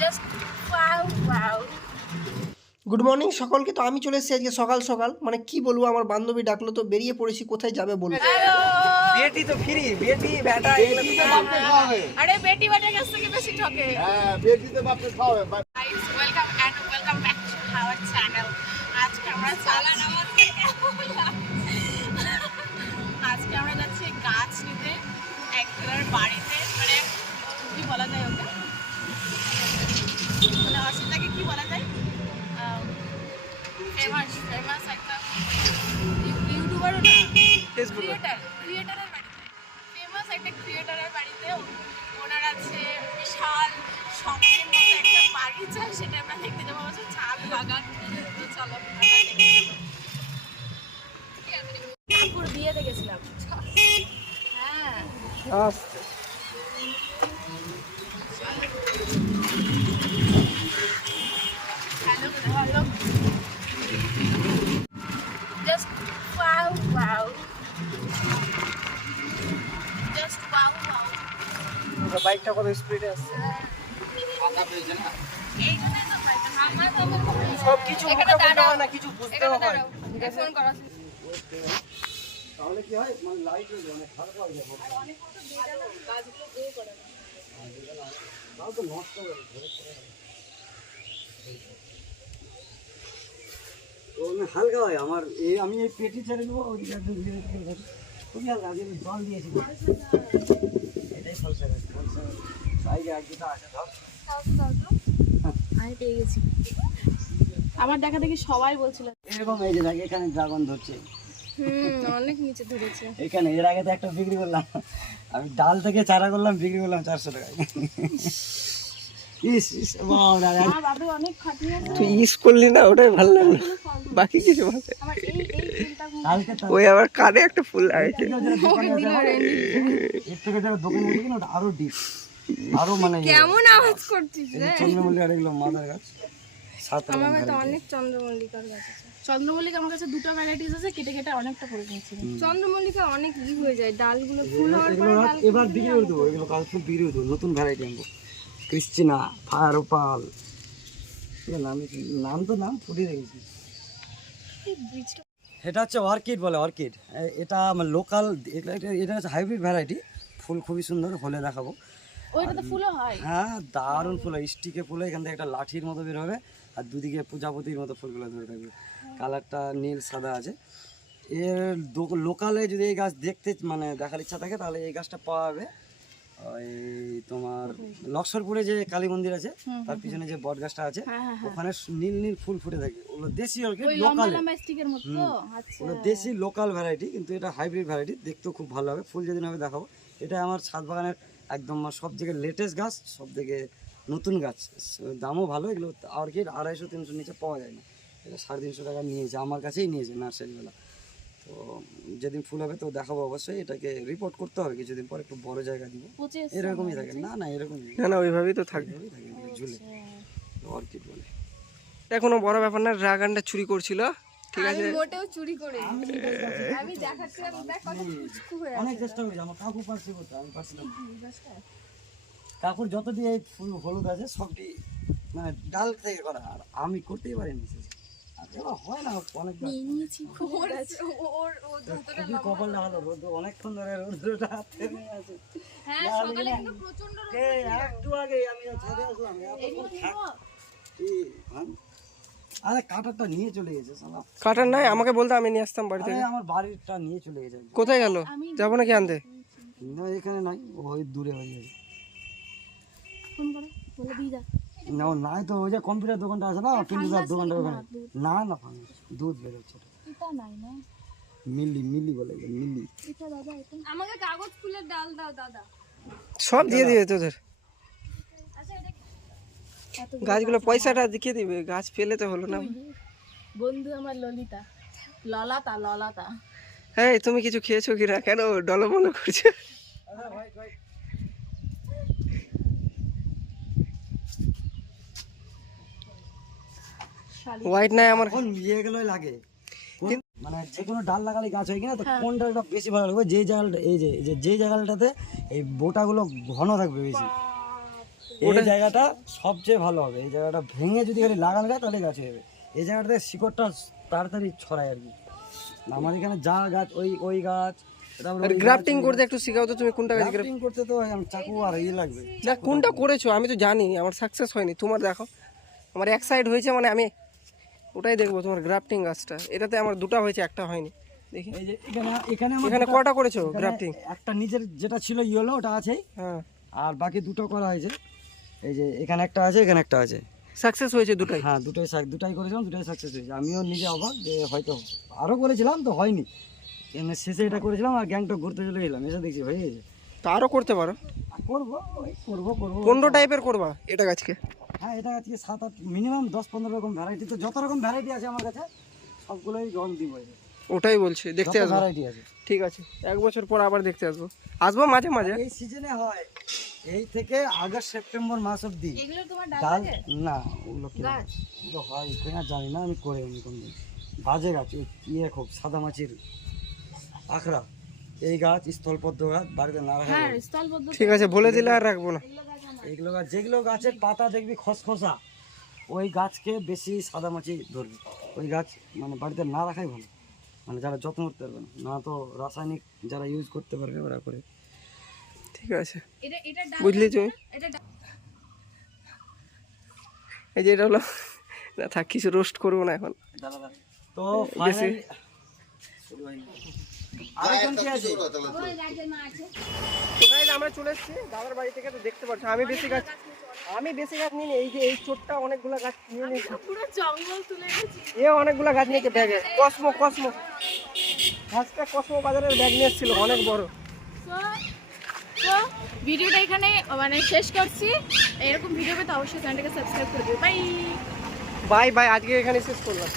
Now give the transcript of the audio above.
Just wow, wow. Good morning সকলকে। তো আমি চলে এসেছি আজকে সকাল সকাল। মানে কি বলব আমার বান্ধবী ডাকলো তো বেরিয়ে পড়েছি কোথায় যাবে বলব বেটি তো ফ্রি বেটি বেটা এগুলো তো আরে বেটি বাটের কাছ থেকে বেশি ঠকে। হ্যাঁ বেটিতে বাপকে খাওয়াবে guys welcome and welcome back to our channel আজকে আমরা চালা নামাজ আজকে আমরা যাচ্ছি গাছ নিতে একজনের বাড়িতে মানে কি বলা যায় ওকে মানে অসিতাকে কি বলা যায়। ফেমাস ফেমাস একটা ইউটিউবারও না ক্রিয়েটার ক্রিয়েটারের বাড়িতে। ফেমাস একটা ক্রিয়েটারের বাড়িতে ওনার আছে বিশাল শখের মতো একটা বাগিচা সেটা আমরা দেখতে যাব। বলছে ছাদ বাগান তো চলো আমরা বিয়েতে গেছিলাম হ্যাঁ just wow wow just wow wow বাইকটা কত স্পিডে আসছে? এইখানে তো পাইতে আমার তো সব কিছু মুখে বলতে হয় না কিছু বুঝতেও হয় দাঁড়াও এই ফোন করা তাহলে কি হয়? মানে লাইট হয়ে যায় অনেক হালকা হয়ে যাবে তাও তো নষ্ট করে ধরে করে হালকা হয় আমার এই আমি এই পেটি ছেড়ে দেবো ধরে খুবই হালকা আমি জল দিয়েছি এটাই ফলসা গাছ ফলসা সাইডে এক দুটো আছে ধর। আমি পেয়ে গেছি আমার দেখা দেখি সবাই বলছিল। এরকম এই যে দেখ এখানে ড্রাগন ধরছে। অনেক নিচে ধরেছে। এখানে এর আগে তো একটা বিক্রি করলাম। আমি ডাল থেকে চারা করলাম বিক্রি করলাম চারশো টাকায়। ইস ইস তুই ইস করলি না ওটাই ভালো লাগল। বাকি কিছু ভালো ওই আবার কানে একটা ফুল আরও ডিপ আরও মানে কেমন আওয়াজ করছিস চন্দ্রমল্লিকা মাদার গাছ। আমার কাছে অনেক চন্দ্রমল্লিকার গাছ আছে। চন্দ্রমল্লিকা আমার কাছে দুটো ভ্যারাইটিস আছে কেটে কেটে অনেকটা করে নিয়েছি চন্দ্রমল্লিকা অনেক ই হয়ে যায় ডালগুলো ফুল হওয়ার পরে এবার বিক্রি করে দেবো এগুলো কাল ফুল বিক্রি করে দেবো নতুন ভ্যারাইটি আনব। ক্রিস্টিনা ফায়ার ওপাল নাম নাম তো নাম ফুটিয়ে রেখেছি। এটা হচ্ছে অর্কিড বলে অর্কিড। এটা আমার লোকাল এটা হচ্ছে হাইব্রিড ভ্যারাইটি ফুল খুবই সুন্দর হলে দেখাবো। ওইটা তো ফুলও হয়? হ্যাঁ দারুণ ফুল হয়। স্টিকে ফুল এখান থেকে একটা লাঠির মতো বের হবে আর দুদিকে প্রজাপতির মতো ফুলগুলো ধরে থাকবে। কালারটা নীল সাদা আছে। এর লোকালে যদি এই গাছ দেখতে মানে দেখার ইচ্ছা থাকে তাহলে এই গাছটা পাওয়া যাবে। ওই তোমার লক্ষ্মরপুরে যে কালী মন্দির আছে তার পিছনে যে বট গাছটা আছে ওখানে নীল নীল ফুল ফুটে থাকে। ওগুলো দেশি ওই লম্বা লোকালে আচ্ছা। ওটা দেশি লোকাল ভ্যারাইটি কিন্তু এটা হাইব্রিড ভ্যারাইটি দেখতেও খুব ভালো হবে। ফুল যেদিন হবে দেখাবো। এটা আমার ছাদ বাগানের একদম সব থেকে লেটেস্ট গাছ সব থেকে নতুন গাছ। দামও ভালো এগুলো আর কি আড়াইশো তিনশো নিচে পাওয়া যায় না। এটা সাড়ে তিনশো টাকা নিয়েছে আমার কাছেই নিয়েছে নার্সারিওয়ালা। তো যেদিন ফুল হবে তো দেখাবো অবশ্যই এটাকে রিপোর্ট করতে হবে কিছুদিন পর একটু বড় জায়গা দিব। এরকমই থাকে। না না এরকমই না না ওইভাবেই তো থাকবে। ঝুলে। অর্কিড বলে। এটা কোনো বড় ব্যাপার না ড্রাগনটা চুরি করছিল ঠিক আছে? মোটেও চুরি করে আমি দেখাচ্ছিলাম দেখ কত কুচকু হয়ে অনেক চেষ্টা করেছি আমার কাকু পারছি করতে আমি পারছি না। কাকুর যত দিয়ে ফুল হলুদ আছে সবটি মানে ডাল থেকে করা আর আমি করতেই পারিনি। হয় না অনেক রোদ অনেকক্ষণ ধরে রোদ্রটা আছে। হ্যাঁ সকালে কিন্তু প্রচণ্ড এই একটু আগে আমি ছাদে আসলাম এতক্ষণ থাক- এই, হ্যাঁ? আরে কাটারটা নিয়ে চলে গেছে সালা কাটার নাই? আমাকে বলতে আমি নিয়ে আসতাম বাড়ি আরে থেকে আমার বাড়িটা নিয়ে চলে গেছে। কোথায় গেল? যাব নাকি আনতে? না এখানে নাই ওই দূরে হয়ে যাবে ফোন করো বলে দিয়ে যা। না ও নাই তো ওই যে কম্পিউটার দোকানটা আছে না কিন্তু তার দোকানটা ওখানে। না না ফাঙ্গাস দুধ বেরোচ্ছে। এটা নাই না। মিল্লি মিল্লি বলে এটা দাদা আমাকে কাগজ ফুলের ডাল দাও দাদা। সব দিয়ে দিবে তোদের। গাছগুলো পয়সাটা দেখিয়ে দিবে গাছ পেলে তো হলো না। বন্ধু আমার ললিতা ললাতা ললাতা। হ্যাঁ তুমি কিছু খেয়েছো কি না কেন ডলমলো করছ? হোয়াইট নাই আমার। এখন মিলিয়ে গেলেই লাগে। মানে যে কোনো ডাল লাগালে গাছ হয় কিনা তো কোন ডালটা বেশি ভালো লাগবে? যে জায়গাটা এই যে এই যে যে জায়গাটাতে এই বোটাগুলো ঘন থাকবে বেশি। এই জায়গাটা সবচেয়ে ভালো হবে। এই জায়গাটা ভেঙে যদি খালি লাগানো যায় তাহলে গাছ হবে এই জায়গাটাতে শিকড়টা তাড়াতাড়ি ছড়ায় আর কি। আমার এখানে যা গাছ ওই ওই গাছ তারপরে আর গ্রাফটিং করতে একটু শেখাও তো তুমি কোনটা গাছ গ্রাফটিং করতে তো আমি চাকু আর ই লাগবে। না কোনটা করেছ? আমি তো জানি আমার সাকসেস হয়নি। তোমার দেখো। আমার এক সাইড হয়েছে মানে আমি ওটাই দেখব তোমার গ্রাফটিং গাছটা। এটাতে আমার দুটো হয়েছে একটা হয়নি। দেখি। এই যে এখানে এখানে এখানে কটা করেছ গ্রাফটিং একটা নিজের যেটা ছিল ইয়েলো ওটা আছেই হ্যাঁ। আর বাকি দুটো করা হয়েছে। এই যে এখানে একটা আছে এখানে একটা আছে। সাকসেস হয়েছে দুটাই? হ্যাঁ দুটোই দুটাই করেছিলাম দুটাই সাকসেস হয়েছে। আমিও নিজে অবাক যে হয়তো আরও করেছিলাম তো হয়নি। এমনি শেষে এটা করেছিলাম আর গ্যাংটক ঘুরতে চলে গেলাম। এসে দেখছি হয়ে গেছে। তো আরও করতে পারো। করব করব করব। কোনটো টাইপের করবা এটা গাছকে। হ্যাঁ এটা আজকে সাত আট মিনিমাম দশ পনেরো রকম ভ্যারাইটি তো যত রকম ভ্যারাইটি আছে আমার কাছে সবগুলোই রং দিব ওটাই বলছি দেখতে আসব। ভ্যারাইটি আছে। ঠিক আছে এক বছর পর আবার দেখতে আসব। আসব মাঝে মাঝে। এই সিজনে হয় এই থেকে আগস্ট সেপ্টেম্বর মাস অব্দি এগুলো তোমার ডাল না ওগুলো কি ওগুলো হয় কিনা জানি না আমি করে নি কোনদিন বাজে গাছ ইয়ে খুব সাদা মাছির আখড়া। এই গাছ স্থলপদ্ম গাছ বাড়িতে না রাখা হ্যাঁ ঠিক আছে বলে দিলে আর রাখব না। এইগুলো গাছ যেগুলো গাছের পাতা দেখবি খসখসা ওই গাছকে বেশি সাদা মাছি ধরবে। ওই গাছ মানে বাড়িতে না রাখাই ভালো। মানে যারা যত্ন করতে পারবে না। তো রাসায়নিক যারা ইউজ করতে পারবে ওরা করে। ঠিক আছে। এটা এটা ডাল বুঝলি তুমি এই যে এটা হলো না থাক কিছু রোস্ট করব না এখন। তো ফাইনালি আমরা চলে এসেছি দাদার বাড়ি থেকে তো দেখতে পাচ্ছ আমি বেশি গাছ আমি বেশি গাছ নিয়ে এই যে এই চোটটা অনেকগুলো গাছ নিয়ে নিয়েছি। পুরো জঙ্গল তুলে এ অনেকগুলো গাছ নিয়েছে ব্যাগে কসমো কসমো। গাছটা কসমো বাজারের ব্যাগ নিয়ে এসেছিল অনেক বড়। তো তো ভিডিওটা এখানে মানে শেষ করছি। এরকম ভিডিও পেতে অবশ্যই চ্যানেলটাকে সাবস্ক্রাইব করে দিও। বাই বাই বাই আজকে এখানে শেষ করলাম।